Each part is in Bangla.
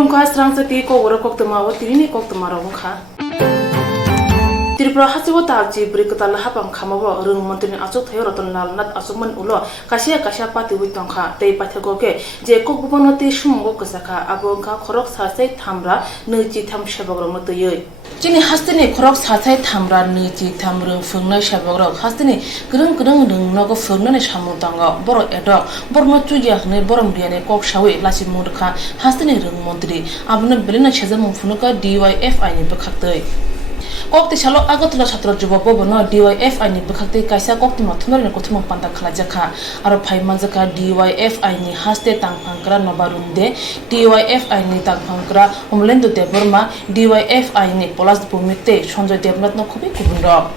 Kurumka Swrangchati Kokborok Koktwma o tirini Koktwma rongkha. Tripura hasibo talji brikata lahapam khamabo rung montri achuk thayo rotonlal nat asukman ulo kasia pati huitongkha tei pathagoke je kokbonoti sumongo kasakha abongkha khorok sasai thamra neuchi tham sebogrong motoi chini hastini khorok sasai thamra neuchi thamrung fungnai sebogrok hastini grung rung nogo fungnai samutango boro edo borno chuja hne borom riane kok sawi lasi murkha hastini rung montri abno belina chejam funuka DYFI ni bakhaktoi Kokti shalo agotla chhatro jubo bobono DYFI ni bukhakte kaisa Koktwma thumare kothuma panta khalajaka aro phai manjaka DYFI ni haste tangphangkra nobarunde DYFI ni tangphangkra umlendo deborma DYFI ni polas bumite sonjoy debnath no khobi kubunro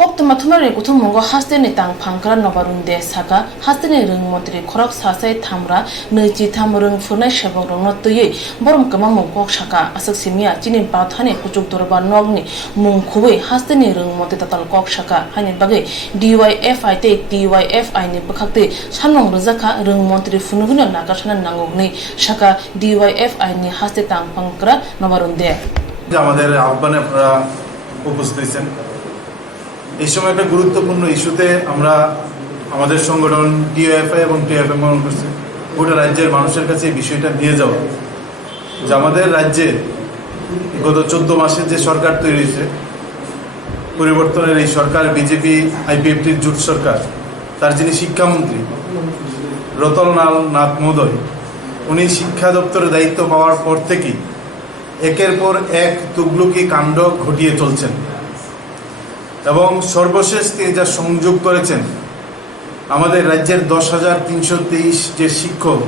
Koktwma thumare kothummongo haste ni tangphangkra nobarunde saka haste ni rung montri khorok sasai thamra neuchi thamrung funai sebogrong no tui borom kama mongkok saka asuk simia chini bathani kuchuk dorba nogni mungkhubui haste ni rung montri tatal kok saka hani bage DYFI te DYFI ni bukhakte sanong rujaka rung montri funugno nakashana nangogni saka DYFI ni haste tangphangkra nobarunde আমাদের আহ্বানে আপনারা উপস্থিত আছেন এই সময় একটা গুরুত্বপূর্ণ ইস্যুতে আমরা আমাদের সংগঠন DYFI এবং TFM গ্রহণ করছি গোটা রাজ্যের মানুষের কাছে এই বিষয়টা নিয়ে যাওয়া যে আমাদের রাজ্যে গত 14 মাসে যে সরকার তৈরি হয়েছে পরিবর্তনের এই সরকার বিজেপি IPFটির জোট সরকার তার যিনি শিক্ষামন্ত্রী রতনলাল নাথ মহোদয় উনি শিক্ষা দপ্তরের দায়িত্ব পাওয়ার পর থেকেই একের পর এক তুগলুকি কাণ্ড ঘটিয়ে চলছেন এবং সর্বশেষ তিনি যা সংযোগ করেছেন আমাদের রাজ্যের 10,323 যে শিক্ষক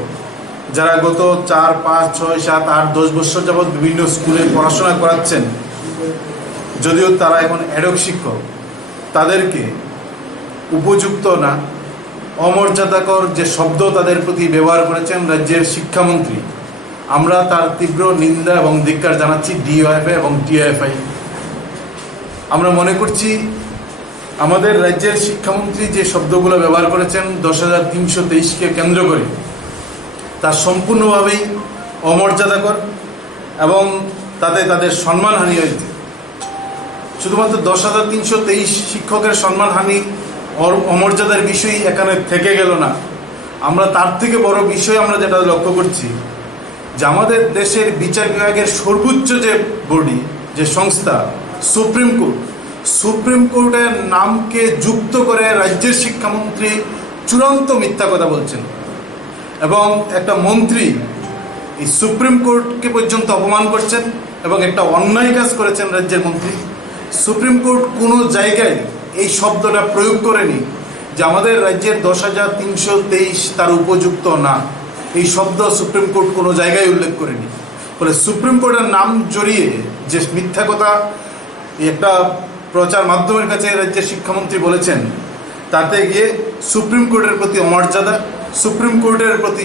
যারা গত 4, 5, 6, 7, 8, 10 বছর যাবৎ বিভিন্ন স্কুলে পড়াশোনা করাচ্ছেন যদিও তারা এখন অ্যাডক শিক্ষক তাদেরকে উপযুক্ত না অমর্যাদাকর যে শব্দ তাদের প্রতি ব্যবহার করেছেন রাজ্যের শিক্ষামন্ত্রী আমরা তার তীব্র নিন্দা এবং ধিক্কার জানাচ্ছি DYFI এবং TFI আমরা মনে করছি আমাদের রাজ্যের শিক্ষামন্ত্রী যে শব্দগুলো ব্যবহার করেছেন 10,323কে কেন্দ্র করে তা সম্পূর্ণভাবেই অমর্যাদাকর এবং তাতে তাদের সম্মানহানি হয়েছে শুধুমাত্র 10,323 শিক্ষকের সম্মানহানি অমর্যাদার বিষয় এখানে থেকে গেল না আমরা তার থেকে বড় বিষয় আমরা যেটা লক্ষ্য করছি যে আমাদের দেশের বিচার বিভাগের সর্বোচ্চ যে বডি যে সংস্থা সুপ্রিম কোর্টের নামকে যুক্ত করে রাজ্যের শিক্ষামন্ত্রী চূড়ান্ত মিথ্যা কথা বলছেন এবং একটা মন্ত্রী এই সুপ্রিম কোর্টকে পর্যন্ত অপমান করছেন এবং একটা অন্যায় কাজ করেছেন রাজ্যের মন্ত্রী সুপ্রিম কোর্ট কোনো জায়গায় এই শব্দটা প্রয়োগ করেনি যে আমাদের রাজ্যের 10,323 তার উপযুক্ত না এই শব্দ সুপ্রিম কোর্ট কোনো জায়গায় উল্লেখ করেনি ফলে সুপ্রিম কোর্টের নাম জড়িয়ে যে মিথ্যা কথা একটা প্রচার মাধ্যমের কাছে রাজ্যের শিক্ষামন্ত্রী বলেছেন তাতে গিয়ে সুপ্রিম কোর্টের প্রতি অমর্যাদা সুপ্রিম কোর্টের প্রতি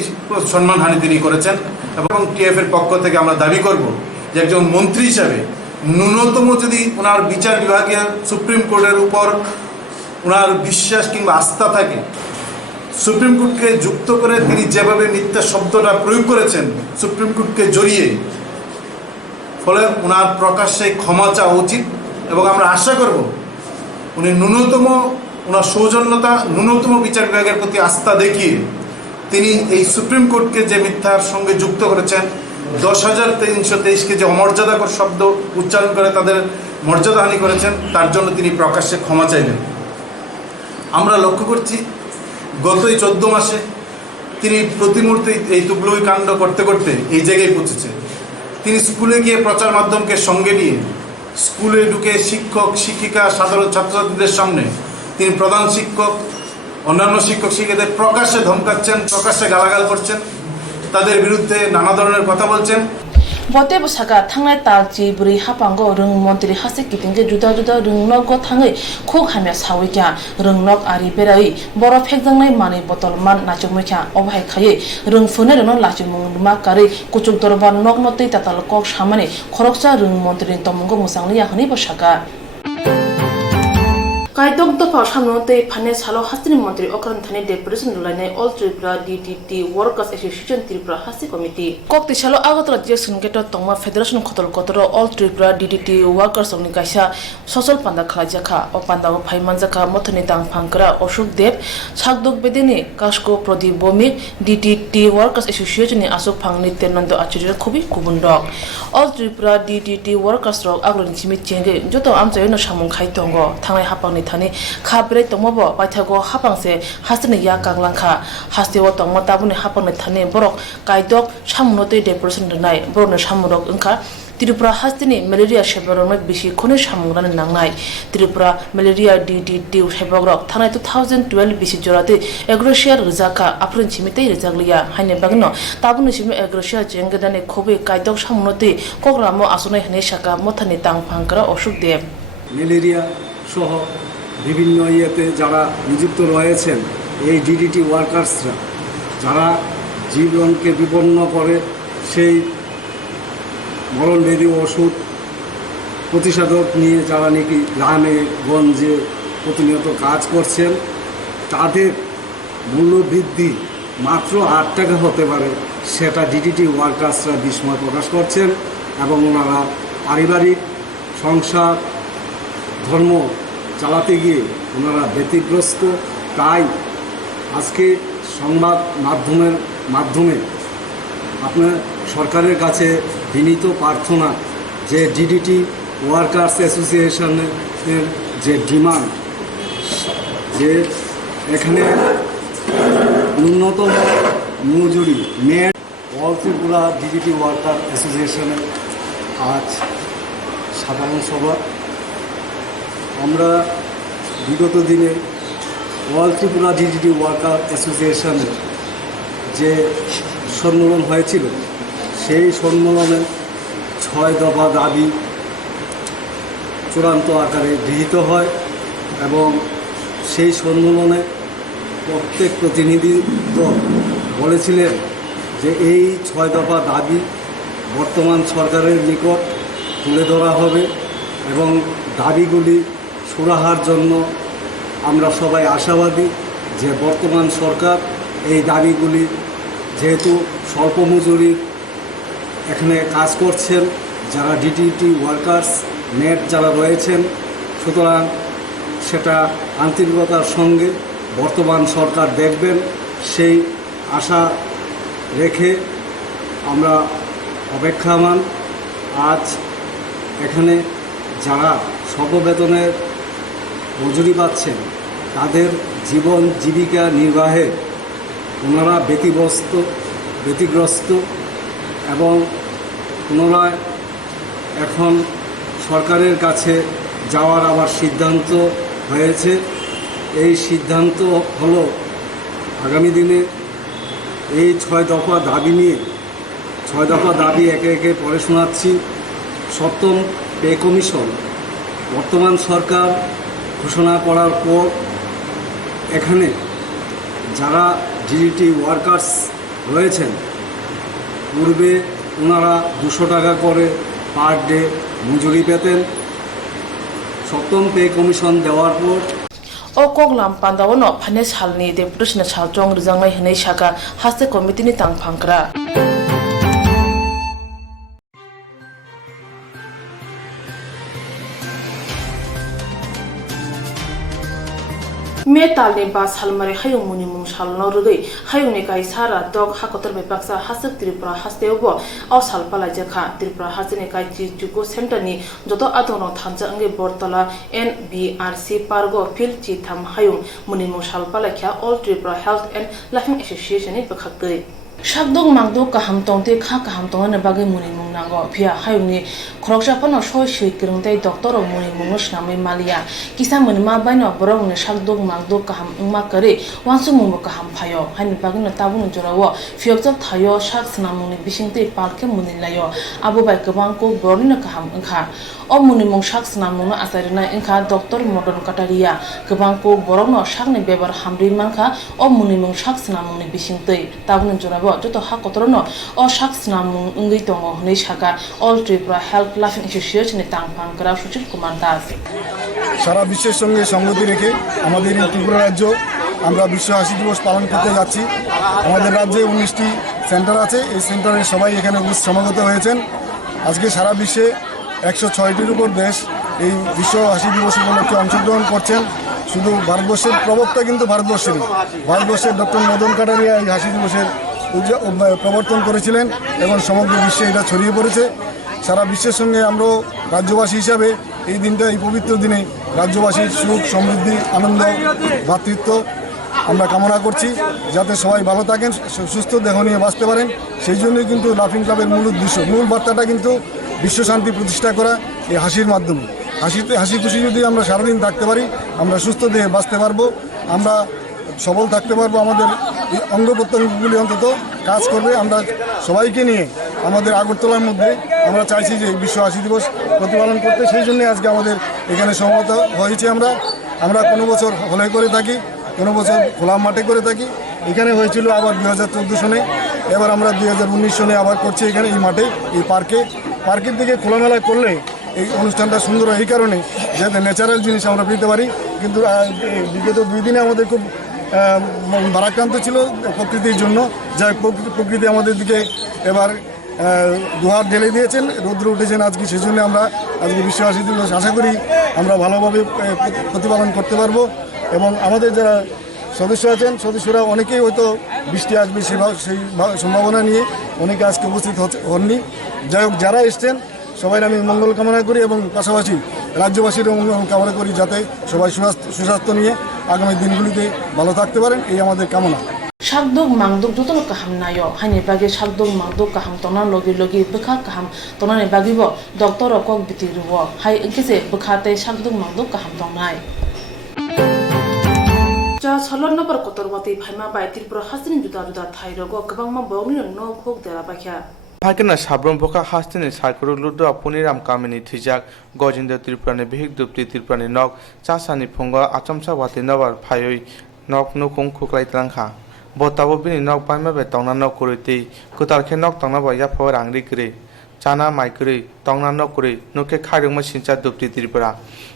সম্মানহানি তিনি করেছেন এবং TFর পক্ষ থেকে আমরা দাবি করব যে একজন মন্ত্রী হিসাবে ন্যূনতম যদি ওনার বিচার বিভাগের সুপ্রিম কোর্টের উপর ওনার বিশ্বাস কিংবা আস্থা থাকে সুপ্রিম কোর্টকে যুক্ত করে তিনি যেভাবে মিথ্যা শব্দটা প্রয়োগ করেছেন সুপ্রিম কোর্টকে জড়িয়ে ফলে ওনার প্রকাশ্যে ক্ষমা চাওয়া উচিত এবং আমরা আশা করব উনি ন্যূনতম ওনার সৌজন্যতা ন্যূনতম বিচার বিভাগের প্রতি আস্থা দেখিয়ে তিনি এই সুপ্রিম কোর্টকে যে মিথ্যার সঙ্গে যুক্ত করেছেন 10,323কে যে অমর্যাদাকর শব্দ উচ্চারণ করে তাদের মর্যাদাহানি করেছেন তার জন্য তিনি প্রকাশ্যে ক্ষমা চাইলেন আমরা লক্ষ্য করছি গতই 14 মাসে তিনি প্রতিমূর্তি এই তুগলকি কাণ্ড করতে করতে এই জায়গায় পৌঁছেছেন তিনি স্কুলে গিয়ে প্রচার মাধ্যমকে সঙ্গে নিয়ে স্কুলে ঢুকে শিক্ষক শিক্ষিকা সাধারণ ছাত্রছাত্রীদের সামনে তিনি প্রধান শিক্ষক অন্যান্য শিক্ষক শিক্ষিকাদের প্রকাশ্যে ধমকাচ্ছেন প্রকাশ্যে গালাগাল করছেন তাদের বিরুদ্ধে নানা ধরনের কথা বলছেন Bote busaka thangnai talchi buri hapango rung montri hase kitingge juda rungnog go thangai khok hamya sawi kya rungnok ari berai boro phekjangnai mani botol man nachumai kya obhai khaye rung phone no lachimung ma kare kuchuk dorban nok notei tatal kok samane khoroksa rung montri tomongo musangli yakhni busaka Kaidok Dopa Shamnote Pane Salo Hastin Montri Okrantani Depression Line All Tripura DTT Workers Association Tripura Hasi Committee. Kokti Salo Agatra Jason Geto Toma Federation Kotol Kotoro All Tripura DTT Workers of Nikasha Social Panda Klajaka Opanda Paimanzaka Motonitang Pankara Oshuk Deb Sagdok Bedini Kashko Prodi Bomi DTT Workers Association Asok Pangni Tenando Achira Kubi Kubundok. All Tripura DTT Workers Rock Agron Chimit Chenge Joto Amzayno Shamon Kaitongo Tangai Hapang Tani Kabre Tomobo, Batago Hapangse, Hasani Yakanglanka, Hastio Tomo Tabuni Hapon Tani, Borok, Kaidok, Shamunote Depression the night, Borno Shamurok Unka, Tripura Hastini, Malaria Shebaron Bishi, Konish Hamuran Nangai, Tripura, Malaria DDT Shebogok, Tana 2012 Bishi Jorati, Egrosia Rizaka, Aprin Chimite Rizaglia, Hane Bagno, Tabunishim Egrosia Jengadane Kobe, Kaidok Shamunote, Kogramo Asune Neshaka, Motani Tang Pankara, Oshuk Dem. Malaria Soho. বিভিন্ন ইয়েতে যারা নিযুক্ত রয়েছেন এই ডিডিটি ওয়ার্কার্সরা যারা জীবনকে বিপন্ন করে সেই মরণবেদী ওষুধ প্রতিষেধক নিয়ে যারা নাকি গ্রামে গঞ্জে প্রতিনিয়ত কাজ করছেন তাদের মূল্যবৃদ্ধি মাত্র 8 টাকা হতে পারে সেটা ডিডিটি ওয়ার্কার্সরা বিস্ময় প্রকাশ করছেন এবং ওনারা পারিবারিক সংসার ধর্ম চালাতে গিয়ে ওনারা ব্যতিগ্রস্ত তাই আজকে সংবাদ মাধ্যমে আপনার সরকারের কাছে বিনীত প্রার্থনা যে ডিডিটি ওয়ার্কার্স অ্যাসোসিয়েশনের যে ডিমান্ড যে এখানে ন্যূনতম মজুরি net all Tripura DDT worker অ্যাসোসিয়েশনের আজ সাধারণ সভা আমরা বিগত দিনে অল ত্রিপুরা ডিডিটি ওয়ার্কার অ্যাসোসিয়েশনের যে সম্মেলন হয়েছিল সেই সম্মেলনে 6 দফা দাবি চূড়ান্ত আকারে গৃহীত হয় এবং সেই সম্মেলনে প্রত্যেক প্রতিনিধি দল বলেছিলেন যে এই 6 দফা দাবি বর্তমান সরকারের নিকট তুলে ধরা হবে এবং দাবিগুলি সুরাহার জন্য আমরা সবাই আশাবাদী যে বর্তমান সরকার এই দাবিগুলি যেহেতু স্বল্প মজুরি এখানে কাজ করছেন যারা ডিটিটি ওয়ার্কার্স নেট যারা রয়েছেন সুতরাং সেটা আন্তরিকতার সঙ্গে বর্তমান সরকার দেখবেন সেই আশা রেখে আমরা অপেক্ষামান আজ এখানে যারা স্বল্পবেতনের মজুরি পাচ্ছেন তাদের জীবন জীবিকা নির্বাহে ওনারা ব্যতিগ্রস্ত এবং পুনরায় এখন সরকারের কাছে যাওয়ার আবার সিদ্ধান্ত হয়েছে এই সিদ্ধান্ত হলো আগামী দিনে এই 6 দফা দাবি নিয়ে 6 দফা দাবি একে একে পড়ে শোনাচ্ছি 7ম পে কমিশন বর্তমান সরকার ঘোষণা করার পর এখানে যারা ডিডিটি ওয়ার্কার্স রয়েছেন পূর্বে ওনারা 200 টাকা করে পার ডে মজুরি পেতেন 7ম পে কমিশন দেওয়ার পর O Koglam Pandawono Panes Halni Deputation Chaltong Rizangai Hene Shaka Haste Committee ni Tang Pankra. Metal ni bas halmare hayung muni mung shalno rugai hayung ni kai sara dog hakotor bepaksa hasek Tripura hasteubo aus halpala jakha Tripura hasene kai jugo center ni joto adono thanja ange bortala NBRC pargo fil chi tham hayung muni mung shalpala kya All Tripura Health and Life Association ni bakhakte Shakdog Magdo Kaham Tongte Ka Kaham Tongan and Bagay Muni Munango, Pia Hayuni, Krokshapan or Shoy Shikirunte, Doctor of Muni Munushnami Malia, Kisamunima Bino, Brong, Shakdog Magdo Kaham Umakare, Wansumumo Kaham Payo, Hani Bagino Tabun Jurawa, Fiocta Tayo, Shaks Namuni, Bishinte Parke Munilayo, Abu Bakabanko, Borina Kaham Unka, O Munimong Shaks Namuna Asarina Inka, Doctor Modern Kataria, Kabanko, Borono, Shakni Beber Hamri Manka, O Munimong Shaks Namuni Bishinte, Tabun Jurawa. Joto hakotrono o shaks namung ungi tongo hne Saka all Tripura health লাফিং অ্যাসোসিয়েশনের তাংফাং করা সুচিত কুমার দাস সারা বিশ্বের সঙ্গে সংগতি রেখে আমাদের এই ত্রিপুরা রাজ্য আমরা বিশ্ব হাসি দিবস পালন করতে যাচ্ছি। আমাদের রাজ্যে 19টি সেন্টার আছে। এই সেন্টারে সবাই এখানে সমাগত হয়েছেন। আজকে সারা বিশ্বে 106টির উপর দেশ এই বিশ্ব হাসি দিবস উপলক্ষে অংশগ্রহণ করছেন। শুধু ভারতবর্ষের প্রবক্তা কিন্তু ভারতবর্ষের ডক্টর মদন কাটারিয়া এই হাসি দিবসের প্রবর্তন করেছিলেন এবং সমগ্র বিশ্বে এটা ছড়িয়ে পড়েছে। সারা বিশ্বের সঙ্গে আমরাও রাজ্যবাসী হিসাবে এই দিনটা, এই পবিত্র দিনে রাজ্যবাসীর সুখ সমৃদ্ধি আনন্দ ভ্রাতৃত্ব আমরা কামনা করছি, যাতে সবাই ভালো থাকেন, সুস্থ দেহ নিয়ে বাঁচতে পারেন। সেই জন্যই কিন্তু লাফিং ক্লাবের মূল উদ্দেশ্য, মূল বার্তাটা কিন্তু বিশ্ব শান্তি প্রতিষ্ঠা করা এই হাসির মাধ্যমে। হাসি খুশি যদি আমরা সারাদিন থাকতে পারি, আমরা সুস্থ দেহে বাঁচতে পারবো, আমরা সবল থাকতে পারবো, আমাদের এই অঙ্গ প্রত্যঙ্গগুলি অন্তত কাজ করবে। আমরা সবাইকে নিয়ে আমাদের আগরতলার মধ্যে আমরা চাইছি যে বিশ্ব হাসি দিবস প্রতিপালন করতে। সেই জন্যে আজকে আমাদের এখানে সমবেত হয়েছে। আমরা কোনো বছর হলে করে থাকি, কোনো বছর খোলা মাঠে করে থাকি। এখানে হয়েছিল আবার 2014 সনে, এবার আমরা 2019 সনে আবার করছি এখানে এই মাঠে, এই পার্কের দিকে খোলামেলা করলে এই অনুষ্ঠানটা সুন্দর হয়, এই কারণে যাতে ন্যাচারাল জিনিস আমরা পেতে পারি। কিন্তু বিগত 2 দিনে আমাদের খুব ভারাক্রান্ত ছিল প্রকৃতির জন্য। যাই প্রকৃতি আমাদের দিকে এবার দুহাত ঢেলে দিয়েছেন, রৌদ্র উঠেছেন আজকে। সেই জন্য আমরা আজকে বিশ্ব হাসি দিবস আশা করি আমরা ভালোভাবে প্রতিপালন করতে পারবো। এবং আমাদের যারা সদস্যরা অনেকেই হয়তো বৃষ্টি আসবে সেই সম্ভাবনা নিয়ে অনেকে আজকে উপস্থিত হননি। যাই হোক, যারা এসছেন সবাই আমি মঙ্গল কামনা করি এবং পাশাপাশি রাজ্যবাসীরও মঙ্গল কামনা করি, যাতে সবাই সুস্বাস্থ্য নিয়ে আগামী দিনগুলিতে ভালো থাকতে পারেন, এই আমাদের কামনা। Sakdog mangdog dutol kaham nayo hani bagi sakdog mangdog kaham tonan logi bekha kaham tonan bagi bo doktor kok bitiruwo hai inkese bekhate sakdog mangdog kaham tongnai ja salon number kotorwati phaima bai tirpura hastin juda thairogo kabangma bongni no phok dera bakha Pakena sabron boka hastini sakuru ludo apuniram kamini thijak gojindo tirprane bihik dupti tirprane nok chasani phonga achamsa wati nabar phayoi nok no kong khuklai tlangkha Botabo bini nok paima be tongna nok kuriti kutar khe nok tongna ba ya phawar angri kri chana mai kri tongna nok kri nuke khairungma sincha dupti tirpura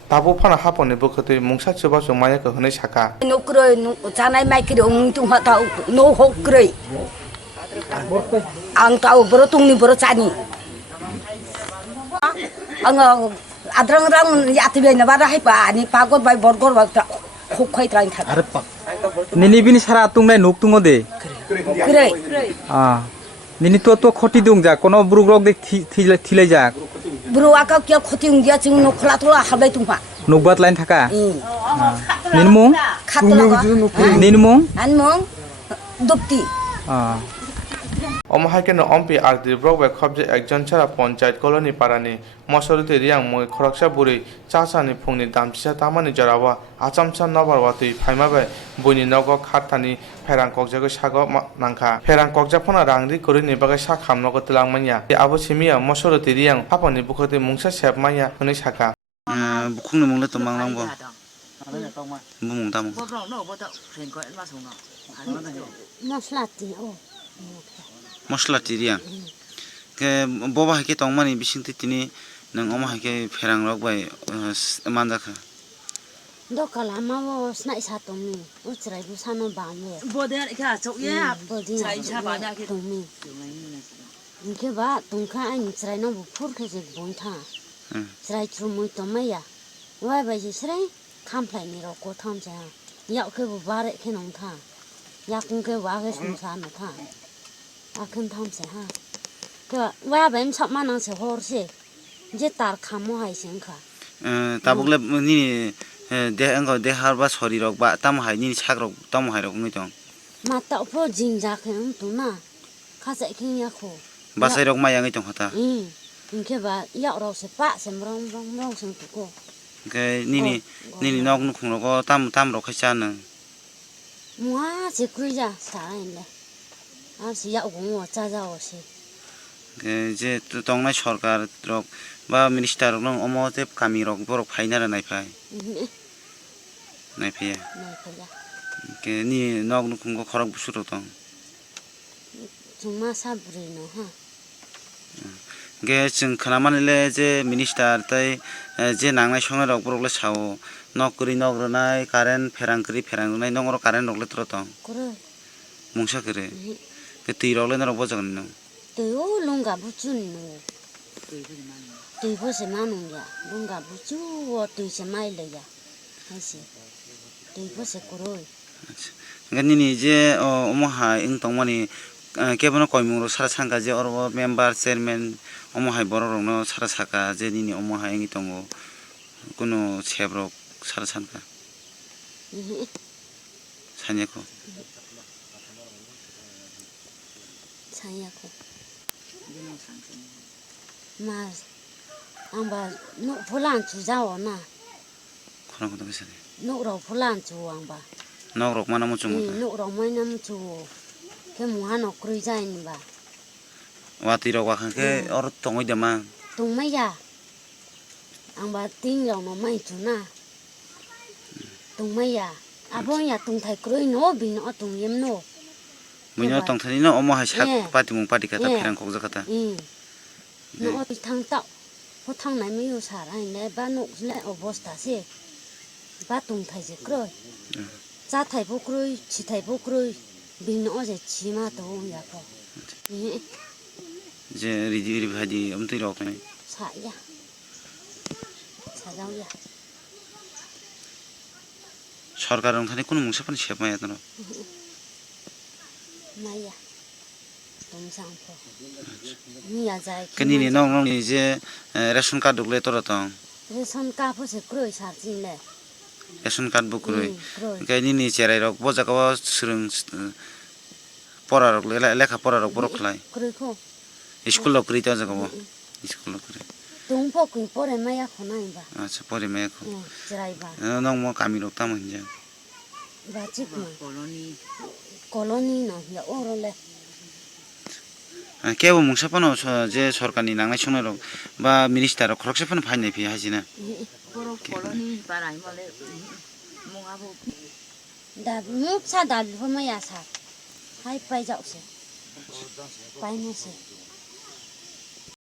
tabo phana hapone bokhati mungsa chuba sumaya ko hne saka nukroi chanai mai kri ung tung ha tau no hokri ang tau bro tungni bro chani ang adrang rang yatbe na ba hai pa ni pagor bai borgor ba khokhai train tha are pa nini bini sara tungnai nuk tungo de kre nini to khoti dung ja kono brugrok de thilai ja bro aka kya khoti ung dia chung no khla tola habai tungpa nukbat lain thaka ninmung ninmung anmong dupti Omahakeno ompi ardi brokbe khobje ekjon chara panchayat koloni parani mosorite riang moi khoroksa buri chasani phungni damchisa tamani jarawa achamsa nabarwati phaimabe buni nogo khathani pherang kokjago sago nangkha pherang kokjapona rangri korini bagai sakhamnogo tilangmanya abo simia mosorite riang papani bukhoti mungsa sepmaya hune saka bukhungni mungle tomanglambo bumung tam Mosla tiria ke boba hake tongmani bisingti tini nang oma hake pherang rok bai mandakha dokala mamo snai sa tomi uchrai bu sano bame boder kha chok ye chai cha ba na ke tomi inke ba tungkha an chrai no bu phur khe je bontha chrai chu mui tomaya wai ba ji chrai khamplai ni ro ko tham ja yaw khe bu bare khe nong tha yak ke wa ke sumsa na tha akan tham se ha ke wa ba em chap ma nang se hor se je tar khamo hai seng kha tabukle ni de angko de harba sori rok ba tam hai ni sak rok tam hai rok ngi tong mata upho jing ja khe tu na kha se king ya kho ba sai rok ma yang ngi tong hata inke ba ya ro se pa sem rong seng tu ko ke ni nok nu khung rok tam rok kha cha nang mua se kru ja sa le আর সিয়া গো চাজা আছে যে তংনাই সরকার রক বা মিনিস্টার রক অমতে কামি রক বরক ফাইনারা নাই ফাই নাই ফাইয়া কে নি নক নুকুং ko খরক বুসুর তং জমা সাবরে ন হা गे जों खोनामानिले जे मिनिस्टार तै जे नांनाय संनाय रok borokle sao nokri nogrunai current ferangkri ferangrunai nongro current rokle tro tong kore mungsa kere ke tui rokle naro bojagan no tuyo lunga bucu no tuyo bose manung ya lunga bucu wo tuyo se mai le ya hasi tuyo bose koroi gani ni je omoha ing tongmani kebono koimung ro sara sangka je oro member chairman omohai borok rok no sara saka je nini omoha ingi tongo kuno sebrok sara sanka sanyako sanyako mas amba no pulan chu jawo na khona ko besane no ro pulan chu amba nok rok mana mo chung no ro mai nam chu ke mu hano krui jai ni ba wati rok wa khan ke or tongoi dama tung mai ya amba ting lo no mai chu na tung mai ya abon ya tung thai krui no bi no tung yem no muino tong thani no omoha sak pati mung pati kata ferang kok jakata no thang ta ho thang nai mai yo sa rai ne ba no le obosta se ba tung thai je kroi cha thai bo kroi chi thai bo kroi bi no je chi ma to ya ko je ri bhaji amtui rok nai sa ya sa jaw ya সরকার ওখানে কোনো মুংসা পানি সেপ মাই আতনো মাইয়া তুমি সামপো মিয়া যায় কেনি নি নং নং যে রেশন কার্ড দুগলে তোরা তো রেশন কার্ড ফসে ক্রয় সারজিলে রেশন কার্ড বুক কই কেনি নি চেরাই রক বজাকাও সুরং পড়া রক লেখা পড়া রক বড় খলাই ক্রয়খো স্কুল লক করিতা জাগাও স্কুল লক করে 동포 그 뽀레 마야 코나이바 আচ্ছা পরে মেখো 지라이바 নং ম কামি রক তা মঞ্জা 바치쿠마 콜로니 나 야 오로레 কেবো মুংসা পানো যে সরকারনি নাংনাই সংনাই রক বা মিনিস্টার খরকসে পানো ফাইনাই ফি হাজিনা Kokborok koloni barai male mungabo 다 묵사 다 루마야 사 하이 빠이 잡세 빠이노세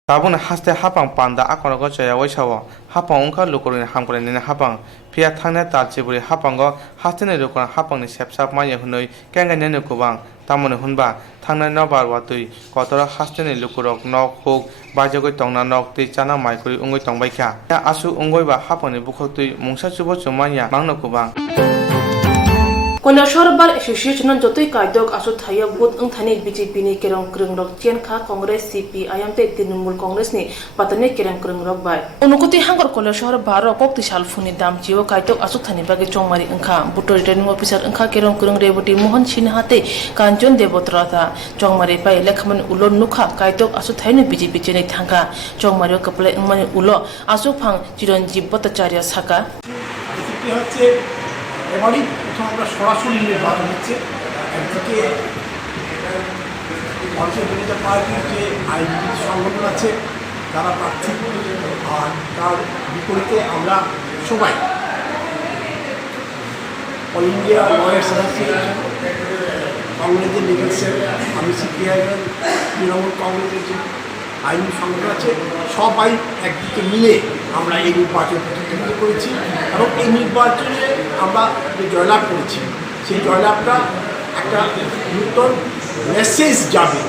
tabun haste hapang panda akono go chaya waisawo hapang ongka lukurin hamkore ni hapang pia thangna tarchiburi hapango hastene lukon hapang ni sepsap maya hunoi kenga nene kubang tamone hunba thangna nobar watui kotora hastene lukurok nok hok bajagoi tongna nok ti chana maikuri ungoi tongbaika ya asu ungoi ba hapang ni bukhotui mungsa chubo chumanya mangno kubang Kailashahar bar association যতই কায়দক আসু থাইয়া বুথ ওংথানি বিজেপি নি কেরং ক্রং রক চেন খা কংগ্রেস সিপিআইএম তে তৃণমূল কংগ্রেস নি পাতনে কেরং ক্রং রক বাই অনুকুতি হাঙ্গর কৈলাসহর বার কক্তি সালফুনি দাম জিও কায়দক আসু থানি বাগে চংমারি ওংখা বুটো রিটার্নিং অফিসার ওংখা কেরং ক্রং রেবটি মোহন সিনহাতে কাঞ্চন দেবত্রতা চংমারি পাই লেখামন উলো নুখা কায়দক আসু থাইনি বিজেপি চেনে থাঙ্গা চংমারি কপলে ওংমানি উলো আসু ফাং চিরঞ্জীব ভট্টাচার্য সাকা হচ্ছে এবারই প্রথম আমরা সরাসরি নির্বাচন হচ্ছে একদিকে ভারতীয় জনতা পার্টির যে আইনজীবী সংগঠন আছে তারা প্রার্থী আর তার বিপরীতে আমরা সবাই অল ইন্ডিয়া লয়ার্স অ্যাসোসিয়েশন কংগ্রেসের লিগাল সেল আমি সিপিআইএম তৃণমূল কংগ্রেসের যে আইনি সংগঠন আছে সবাই একদিকে মিলে আমরা এই নির্বাচন প্রতিযোগিতা করেছি এবং এই নির্বাচনে আমরা যে জয়লাভ করেছি সেই জয়লাভটা একটা নূতন মেসেজ যাবে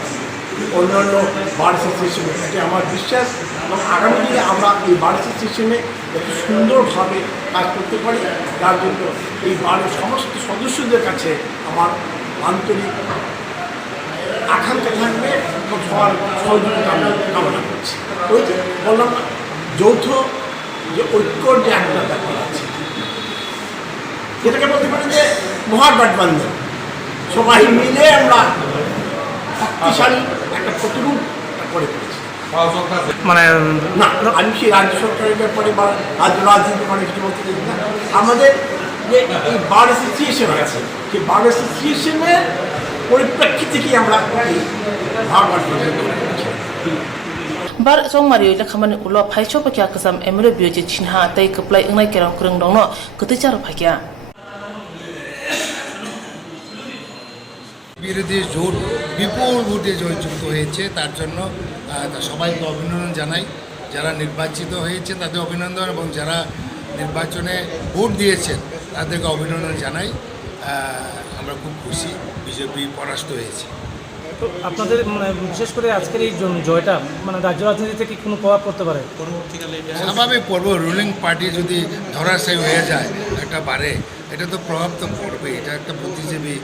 অন্যান্য বার অ্যাসোসিয়েশনে এটা আমার বিশ্বাস এবং আগামী দিনে আমরা এই বার অ্যাসোসিয়েশনে একটু সুন্দরভাবে কাজ করতে পারি যার জন্য এই বারের সমস্ত সদস্যদের কাছে আমার আন্তরিক আকাঙ্ক্ষা থাকবে এবং সবার সহযোগিতা আমি কামনা করছি ওই যে বললাম না যৌথ যে ঐক্যর যে একটা ব্যাপার আছে যেটাকে বলতে পারি যে মহাগঠবন্ধন সবাই মিলে আমরা শক্তিশালী একটা প্রতিরূপ করে ফেলেছি মানে না আমি সেই রাজ্য সরকারের ব্যাপারে বা রাজ্য রাজনীতির ব্যাপারে কিছু বলতে চাই না আমাদের যে এই বার অ্যাসোসিয়েশন আছে সেই বার অ্যাসোসিয়েশনের পরিপ্রেক্ষিতে কি আমরা এই মহাগঠবন্ধন করে ফেলেছি bar chongmari lekhamani ulo phaicho pakya kasam emre bioje chinha tai kaplai ingnai kerang krung dongno kati char phakya বিরোধী জোট বিপুল ভোটে জয়যুক্ত হয়েছে। তার জন্য সবাইকে অভিনন্দন জানাই। যারা নির্বাচিত হয়েছে তাদের অভিনন্দন, এবং যারা নির্বাচনে ভোট দিয়েছেন তাদেরকে অভিনন্দন জানাই। আমরা খুব খুশি বিজেপি পরাস্ত হয়েছে। তো আপনাদের মানে বিশেষ করে আজকের এই জয়টা মানে রাজ্য রাজনীতিতে কি কোনো প্রভাব পড়তে পারে? স্বাভাবিক পড়ব, রুলিং পার্টি যদি ধরাশায়ী হয়ে যায় একটা বারে, এটা তো প্রভাব তো পড়বে। এটা একটা বুদ্ধিজীবী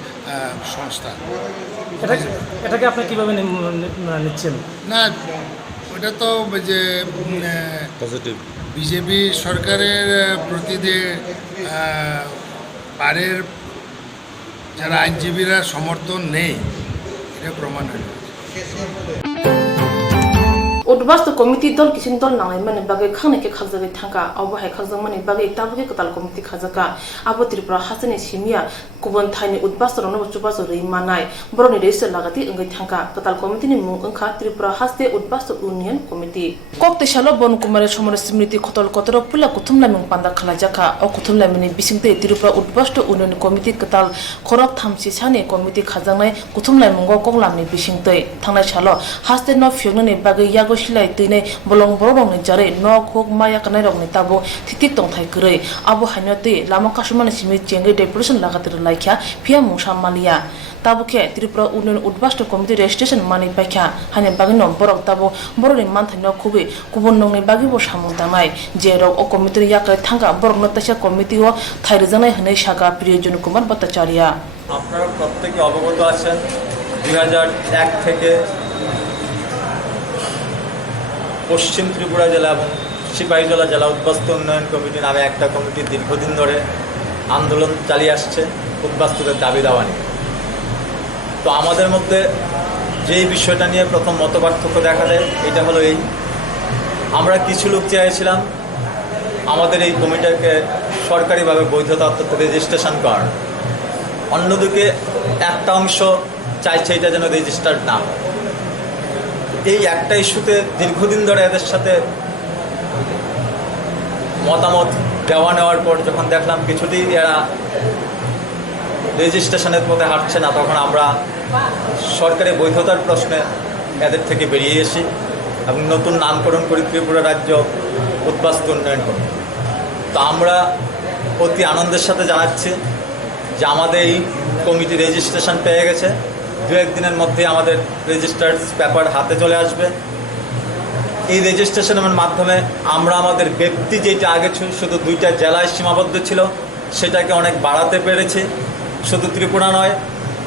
সংস্থা। এটাকে আপনি কীভাবে নিচ্ছেন? না, ওটা তো যে পজিটিভ বিজেপি সরকারের প্রতি যে বারের যারা আইনজীবীরা সমর্থন নেই, এটা প্রমাণ হয়। उद्वास्त कमिटी दल किसिम दल नांगै माने बागै खांनायके खाजागै थांगा अबहाय खाजों माने बागै ताबुके कताल कमिटी खाजाका आबो त्रिपुरा हासनि सिमिया गुबुन थाइनि उद्वास्त रनो बचुबास रै मानाय बरनि रेस लागाति अंगै थांगा कताल कमिटिनि मुं अंखा त्रिपुरा हासते उद्वास्त यूनियन कमिटी कक्तेशालो बन कुमार समर स्मृति खतल कतर पुला कुथुमला मुं पांदा खालाजाका अ कुथुमला मिनि बिसिंते त्रिपुरा उद्वास्त यूनियन कमिटी कताल खरब थामसि सानि कमिटी खाजांनाय कुथुमला मुंगो कगलामनि बिसिंते थांनाय सालो हासते न फियगनि बागै यागो सिलाय तैनै बलं बरंनि जारे नक होक माया कनाय रंनि ताबो थितिक तंथाय गरै आबो हायनते लामा कासुमानि सिमि चेंगे डेपुटेशन लागातिर लाइखा फिया मुसा मालिया ताबुके त्रिपुरा यूनियन उद्वास्त कमिटी रेजिस्ट्रेशन मानि पाइखा हाने बागै न बरक ताबो बरनि मानथाय न खुबि गुबुन नंनि बागै बो सामुं दानाय जे रक अ कमिटी याकै थांगा बरक न तसा कमिटी ओ थाइरजानाय हनै सागा प्रियजन कुमार भट्टाचार्य আপনারা প্রত্যেকে অবগত আছেন 2001 থেকে পশ্চিম ত্রিপুরা জেলা এবং সিপাহীজলা জেলা উদ্বাস্তু উন্নয়ন কমিটি নামে একটা কমিটি দীর্ঘদিন ধরে আন্দোলন চালিয়ে আসছে উদ্বাস্তুদের দাবি দাওয়া নিয়ে। তো আমাদের মধ্যে যেই বিষয়টা নিয়ে প্রথম মতপার্থক্য দেখা দেয় এটা হলো এই, আমরা কিছু লোক চেয়েছিলাম আমাদের এই কমিটিকে সরকারিভাবে বৈধতা অর্থাৎ রেজিস্ট্রেশন করার, অন্যদিকে একটা অংশ চাইছে এটা যেন রেজিস্টার্ড না। এই একটা ইস্যুতে দীর্ঘদিন ধরে এদের সাথে মতামত দেওয়া নেওয়ার পর যখন দেখলাম কিছুতেই এরা রেজিস্ট্রেশনের পথে হাঁটছে না, তখন আমরা সরকারি বৈধতার প্রশ্নে এদের থেকে বেরিয়ে এসি এবং নতুন নামকরণ করি ত্রিপুরা রাজ্য উদ্বাস্তু উন্নয়ন কমিটি। তো আমরা অতি আনন্দের সাথে জানাচ্ছি যে আমাদের এই কমিটি রেজিস্ট্রেশন পেয়ে গেছে। দু একদিনের মধ্যে আমাদের রেজিস্টার্ড পেপার হাতে চলে আসবে। এই রেজিস্ট্রেশনের মাধ্যমে আমরা আমাদের ব্যক্তি যেটা আগে শুধু 2টা জেলায় সীমাবদ্ধ ছিল সেটাকে অনেক বাড়াতে পেরেছি। শুধু ত্রিপুরা নয়,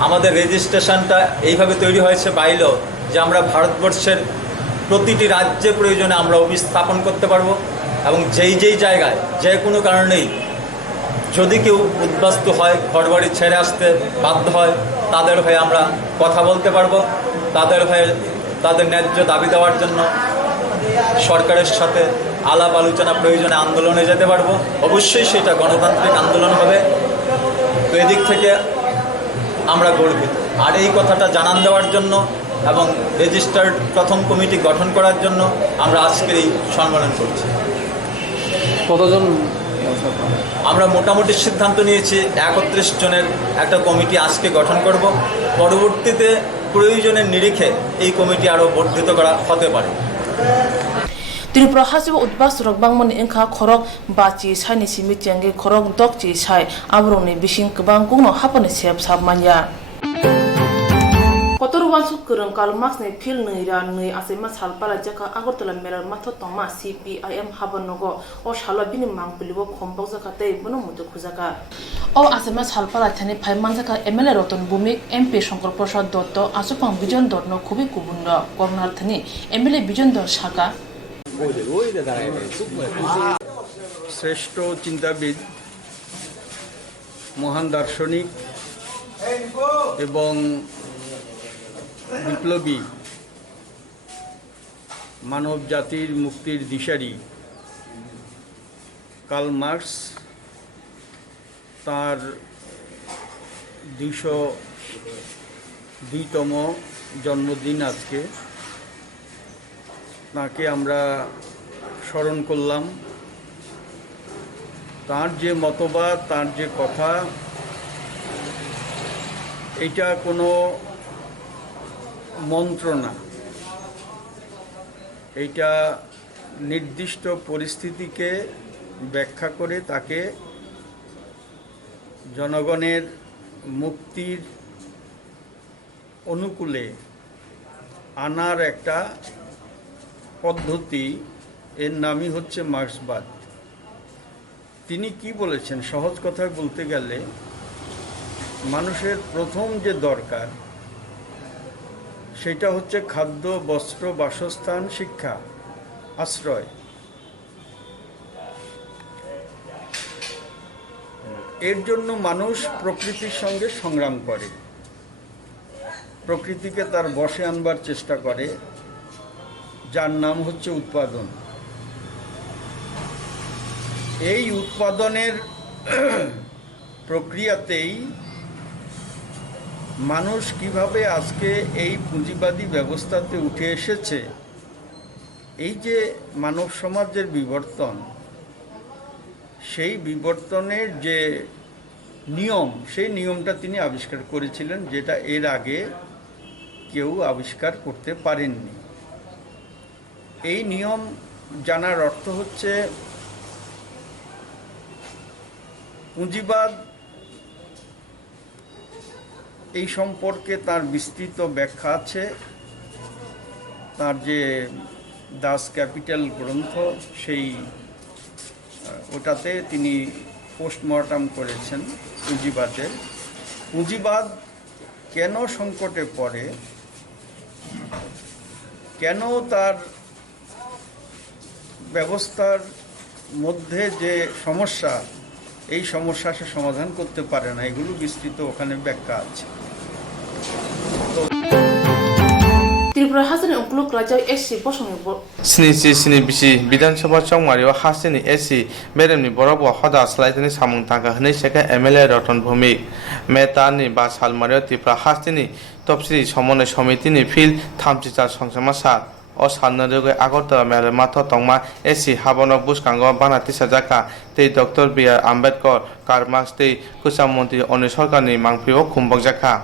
আমাদের রেজিস্ট্রেশনটা এইভাবে তৈরি হয়েছে বাইলেও যে আমরা ভারতবর্ষের প্রতিটি রাজ্যে প্রয়োজনে আমরা অফিস স্থাপন করতে পারবো এবং যেই জায়গায় যে কোনো কারণেই যদি কেউ উদ্বাস্তু হয়, ঘরবাড়ি ছেড়ে আসতে বাধ্য হয়, তাদের হয়ে আমরা কথা বলতে পারবো, তাদের হয়ে তাদের ন্যায্য দাবি দেওয়ার জন্য সরকারের সাথে আলাপ আলোচনা প্রয়োজনে আন্দোলনে যেতে পারবো। অবশ্যই সেটা গণতান্ত্রিক আন্দোলন হবে। তো এদিক থেকে আমরা গর্বিত। আর এই কথাটা জানান দেওয়ার জন্য এবং রেজিস্টার্ড প্রথম কমিটি গঠন করার জন্য আমরা আজকের এই সম্মেলন করছি। কতজন? আমরা মোটামুটি সিদ্ধান্ত নিয়েছি 31 জনের একটা কমিটি আজকে গঠন করব। পরবর্তীতে প্রয়োজনের নিরিখে এই কমিটি আরও বর্ধিত করা হতে পারে। त्रिपुरा हासिब उद्वास रकबांगमनि इंखा खरक बाची साइनि सिमि चेंगे खरक दकची साइ आब्रंनि बिसिं गोबां गुंनो हापनि सेब साबमानिया कतर वानसु करं काल मासनि फिल नैरा नै आसेमा सालपाला जाका आगरतला मेरार माथ तमा CPIM हाबनगो ओ साला बिनि मांगपुलिबो खमबक जाकाते बनो मुतु खुजाका ओ आसेमा सालपाला थानि फाइमान जाका MLA रतन भूमिक MP शंकर प्रसाद दत्त आसुपां बिजन दत्तनो खुबि गुबुन्द गवर्नर थानि MLA बिजन दत्त साका শ্রেষ্ঠ চিন্তাবিদ, মহান দার্শনিক এবং বিপ্লবী, মানব জাতির মুক্তির দিশারি কার্ল মার্কস তার 202তম জন্মদিন আজকে। তাকে আমরা স্মরণ করলাম। তার যে মতবাদ, তার যে কথা, এটা কোনো মন্ত্রণা, এইটা নির্দিষ্ট পরিস্থিতিকে ব্যাখ্যা করে তাকে জনগণের মুক্তির অনুকূলে আনার একটা পদ্ধতি, এর নামই হচ্ছে মার্ক্সবাদ। তিনি কি বলেছেন? সহজ কথায় বলতে গেলে মানুষের প্রথম যে দরকার সেটা হচ্ছে খাদ্য, বস্ত্র, বাসস্থান, শিক্ষা, আশ্রয়। এর জন্য মানুষ প্রকৃতির সঙ্গে সংগ্রাম করে, প্রকৃতিকে তার বশে আনবার চেষ্টা করে, যার নাম হচ্ছে উৎপাদন। এই উৎপাদনের প্রক্রিয়াতেই মানুষ কিভাবে আজকে এই পুঁজিবাদী ব্যবস্থাতে উঠে এসেছে, এই যে মানব সমাজের বিবর্তন, সেই বিবর্তনের যে নিয়ম, সেই নিয়মটা তিনি আবিষ্কার করেছিলেন, যেটা এর আগে কেউ আবিষ্কার করতে পারেননি। এই নিয়ম জানার অর্থ হচ্ছে পুঁজিবাদ এই সম্পর্কে তার বিস্তৃত ব্যাখ্যা আছে। তার যে দাস ক্যাপিটাল গ্রন্থ, সেই ওটাতে তিনি পোস্টমর্টম করেছেন পুঁজিবাদের। পুঁজিবাদ কেন সংকটে পড়ে, কেন তার ব্যবস্থার মধ্যে যে সমস্যা, এই সমস্যা সে সমাধান করতে পারে না, এগুলো বিস্তৃত ওখানে ব্যাখ্যা আছে। ত্রিপুরা হাসিনি উকলুক রাজ্য এসি বসংব স্নিসি স্নি বিসি বিধানসভা চংমারিও হাসিনি এসি বেরেমনি বরব হদা স্লাইতনি সামুং তাকা হनै সেকা এমএলএ রতন ভৌমিক মেতানি বা সালমারিও ত্রিপুরা হাসিনি তফসিলি সমন্বয় সমিতিনি ফিল থামচিচার সংসামা সাত ও সান্নদুগে আগরতলা মেলে মাথা তংমা এসি হাবনক বুসকাঙ্গ বানাতি সাজাকা তৈ ডক্টর বি আর আম্বেদকর কারমার্কস তৈ কুচাম মন্ত্রী অনিল সরকারনি মাংফিও খুমবক জাকা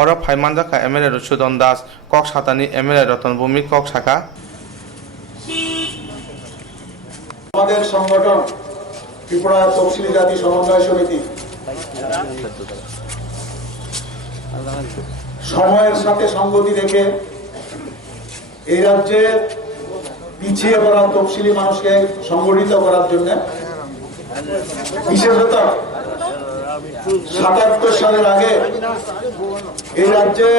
और फाइमान जाखा एमएलए रुसुदन दास कक सातानी एमएलए रतन भूमि कक शाखा আমাদের সংগঠন ত্রিপুরা তফসিলি জাতি সমন্বয় সমিতি সময়ের সাথে সঙ্গতি রেখে এই রাজ্যে পিছিয়ে পড়া তফসিলি মানুষকে সংগঠিত করার জন্য বিশেষত ৭৭ সালের আগে এই রাজ্যে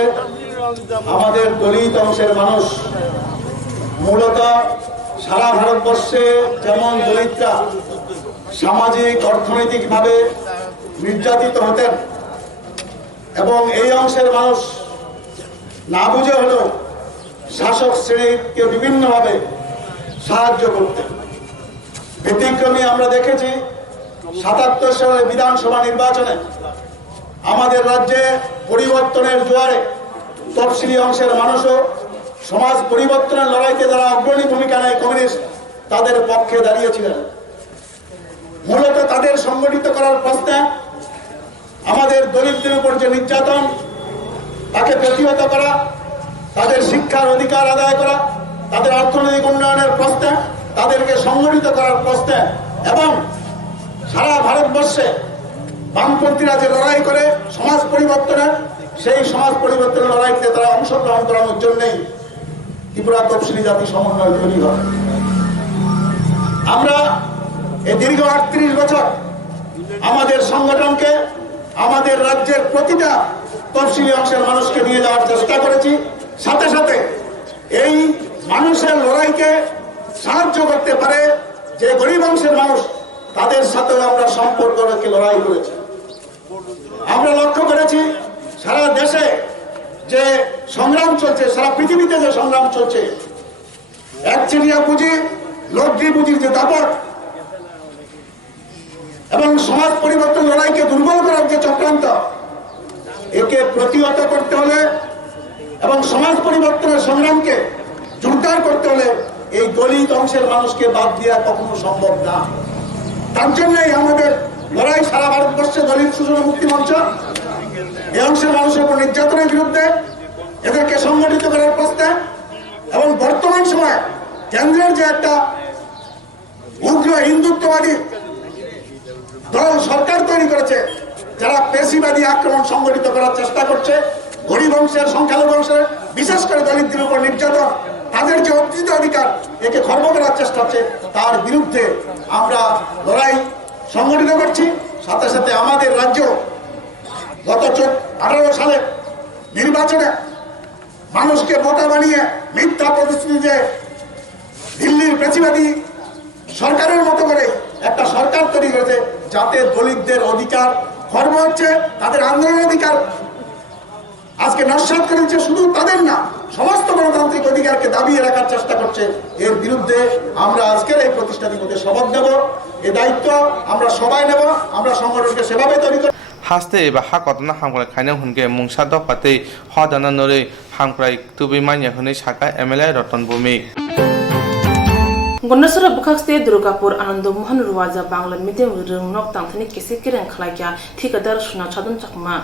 আমাদের দলিত অংশের মানুষ, মূলত সারা ভারতবর্ষে যেমন দলিতরা সামাজিক অর্থনৈতিকভাবে নির্যাতিত হতেন এবং এই অংশের মানুষ না বুঝে হলেও শাসক শ্রেণীকে বিভিন্নভাবে সাহায্য করতেন। ব্যতিক্রমী আমরা দেখেছি ৭৭ সালের বিধানসভা নির্বাচনে আমাদের রাজ্যে পরিবর্তনের জোয়ারে তফসিলি অংশের মানুষও সমাজ পরিবর্তনের লড়াইতে যারা অগ্রণী ভূমিকা নেয় কমিউনিস্ট, তাদের পক্ষে দাঁড়িয়েছিলেন। মূলত তাদের সংগঠিত করার প্রশ্নে আমাদের দলিতদের উপর যে নির্যাতন, তাকে প্রতিহত করা, তাদের শিক্ষার অধিকার আদায় করা, তাদের অর্থনৈতিক উন্নয়নের প্রশ্নে, তাদেরকে সংগঠিত করার প্রশ্নে এবং সারা ভারতবর্ষে বামপন্থীরা যে লড়াই করে সমাজ পরিবর্তনের, সেই সমাজ পরিবর্তনের লড়াইতে তারা অংশগ্রহণ করানোর জন্যই ত্রিপুরা তফসিলি জাতি সমন্বয় তৈরি হয়। আমরা এই দীর্ঘ ৩৮ বছর আমাদের সংগঠনকে আমাদের রাজ্যের প্রতিটা তফসিলি অংশের মানুষকে নিয়ে যাওয়ার চেষ্টা করেছি। সাথে সাথে এই মানুষের লড়াইকে সাহায্য করতে পারে যে গরিব অংশের মানুষ, তাদের সাথেও আমরা সম্পর্ক রেখে লড়াই করেছি। আমরা লক্ষ্য করেছি সারা দেশে যে সংগ্রাম চলছে, সারা পৃথিবীতে যে সংগ্রাম চলছে, একচেটিয়া পুঁজি, লগ্নি পুঁজির যে দাপট এবং সমাজ পরিবর্তন লড়াইকে দুর্বল করার যে চক্রান্ত, একে প্রতিহত করতে হলে এবং সমাজ পরিবর্তনের সংগ্রামকে জোরদার করতে হলে এই দলিত অংশের মানুষকে বাদ দেওয়া কখনো সম্ভব না। তার জন্যই আমাদের লড়াই সারা ভারতবর্ষে দলিত শোষণ মুক্তি মঞ্চ এই অংশের মানুষের উপর নির্যাতনের বিরুদ্ধে এদেরকে সংগঠিত করার প্রশ্নে এবং বর্তমান সময়ে কেন্দ্রের যে একটা উগ্র হিন্দুত্ববাদী দল সরকার তৈরি করেছে, যারা পেশিবাদী আক্রমণ সংগঠিত করার চেষ্টা করছে, গরিব অংশের, সংখ্যালঘু অংশের, বিশেষ করে দলিতদের উপর নির্যাতন, তাদের যে অর্জিত অধিকার একে খর্ব করার চেষ্টা হচ্ছে, তার বিরুদ্ধে আমরা লড়াই সংগঠিত করছি। সাথে সাথে আমাদের রাজ্য গত 18 সালে নির্বাচনে মানুষকে বোকা বানিয়ে মিথ্যা প্রতিশ্রুতি দিয়ে দিল্লির পেশিবাদী সরকারের মতো করে একটা সরকার তৈরি করেছে, যাতে দলিতদের অধিকার খর্ব হচ্ছে, তাদের আন্দোলনের অধিকার আজকে নস্যাৎ করেছে। শুধু তাদের না, সমস্ত গণতান্ত্রিক অধিকারকে দাবিয়ে রাখার চেষ্টা করছে। এর বিরুদ্ধে আমরা আজকের এই প্রতিষ্ঠা দিবসে শপথ নেব। এই দায়িত্ব আমরা সবাই নেব। আমরা সংগঠনকে সেভাবে তৈরি করব। হাসতে এবার হা কতনা হামগ্রাই খাইনে হুনকে মুংসা দফাতে হদানা নরে হামগ্রাই তুবি মাইয়া হুনে সাকা এমএলএ রতন ভৌমিক। गन्नासुरा बुखाक्सते दुर्गापुर आनंद मोहन रुवाजा बांग्ला मीडियम रोंगनक तांथनि केसे केरें खलाइया ठिकादार सुनाछादन चाकमा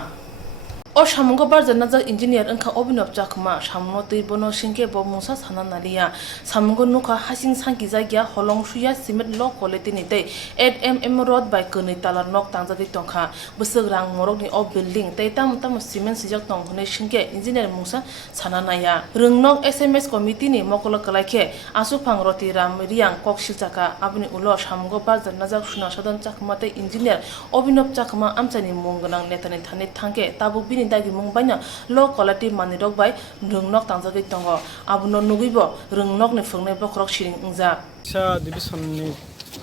o samungo bar janajak engineer angkha obinop chakma samungo tui bono singke bo musa sana nalia samungo nukha hasing sangki jagya holong suya cement lo quality ni tei 8mm road by koni talar nok tangjadi tongkha busuk rang morok ni o building tei tam cement sijak tong hone singke engineer musa sana naya rungnok sms committee ni mokolo kalaike asu phangroti ram riang kok silchaka abni ulo samungo bar janajak suna sadon chakma tei engineer obinop chakma amchani mungganang netani thani thangke tabu bini dagi mungbanya low quality manirok bai rungnok tangjagi tongo abuno nugibo rungnok ni phungne bokrok siring ungja sa division ni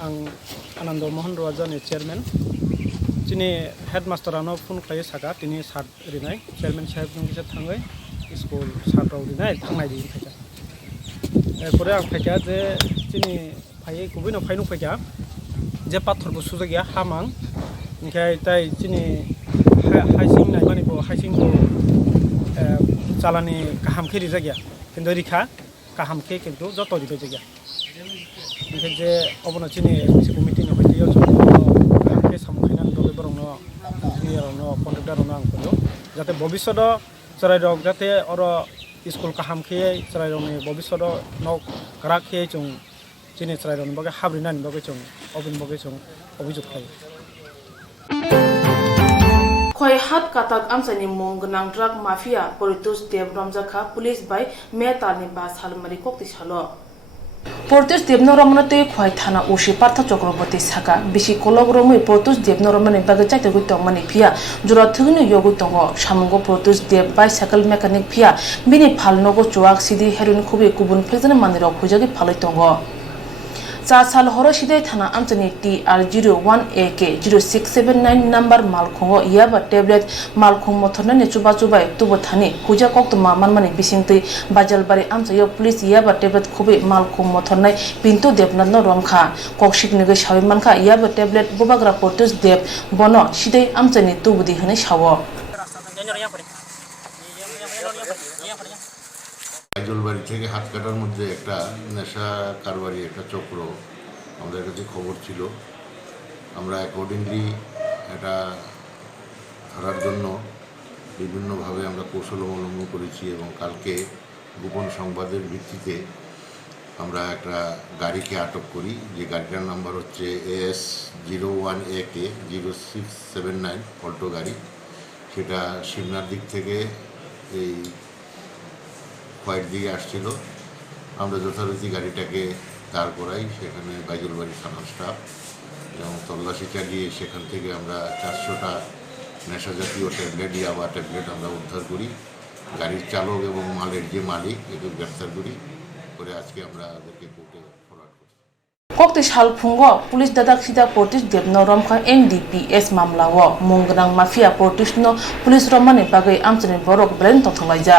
ang Anand Mohan Raja ni chairman tini headmaster ano phone khlai saka tini sat rinai chairman sahib ngi sa thangai school sat rau rinai thangnai di thaika erpore ang thaika je tini phai kubino phainu phaika je pathor bo sujagya hamang ngai tai tini haising nai mani bo haising bo chalani kaham khiri jagya kintu rikha kaham khe kintu joto dibe jagya ngai je obono chini committee no hoitiyo kaham khe samkhainan dobe borongno niyarno contractorno ang koyo jate bobishodo charai rok jate oro school kaham khe charai rok ni bobishodo nok karak khe chung chini charai rok boge habrinan boge chung obin boge chung obijog khai khoi hat katak amsani munggnang drug mafia poritus dev ramjakha police by metani bas halmari kokti salo Portus Devnoromate khoi thana ushi partha chakraborty saka bishi kologromui Portus Devnoromane bagachaite gutongmani phia jura thugni yogu tongo samungo Portus Dev bicycle mechanic phia bini phalnogo chuak sidi heroin khubi kubun phejane manirok khujagi phalai tongo Sal Horoshide Thana Amtani TR01AK 0679 number Malkongo Yaba tablet Malkong Motorna Chuba Chubai Tubo Thani Kuja Koktwma Manmani Bisingti Bajalbari Amsayo Police Yaba tablet Kubi Malkong Motornai Pintu Devnano Romkha Kokshik Nige Shawimanka Yaba tablet Bobagra Portus Dev Bono Shide Amtani Tubudi Hane Shawo জলবাড়ি থেকে হাত কাটার মধ্যে একটা নেশা কারবারি একটা চক্র আমাদের কাছে খবর ছিল আমরা অ্যাকর্ডিংলি এটা ধরার জন্য বিভিন্নভাবে আমরা কৌশল অবলম্বন করেছি এবং কালকে গোপন সংবাদের ভিত্তিতে আমরা একটা গাড়িকে আটক করি যে গাড়িটার নাম্বার হচ্ছে AS01AK 0679 অল্টো গাড়ি সেটা শিবনার দিক থেকে এই খয়ের দিকে আসছিল আমরা যথারীতি গাড়িটাকে দাঁড় করাই সেখানে বাইজলবাড়ি থানার স্টাফ এবং তল্লাশি চালিয়ে সেখান থেকে আমরা 400টা নেশা জাতীয় ট্যাবলেট ইয়াবা ট্যাবলেট আমরা উদ্ধার করি গাড়ির চালক এবং মালের যে মালিক একে গ্রেফতার করি করে আজকে আমরা ওদেরকে কোর্টে ফরওয়ার্ড করি Kokti Shalphungo Police Dadak Sida Portis Devnoromkha NDPS Mamlawo Mungnang Mafia Portisno Police Romani Bagai Amchani Borok Bren Tothlaija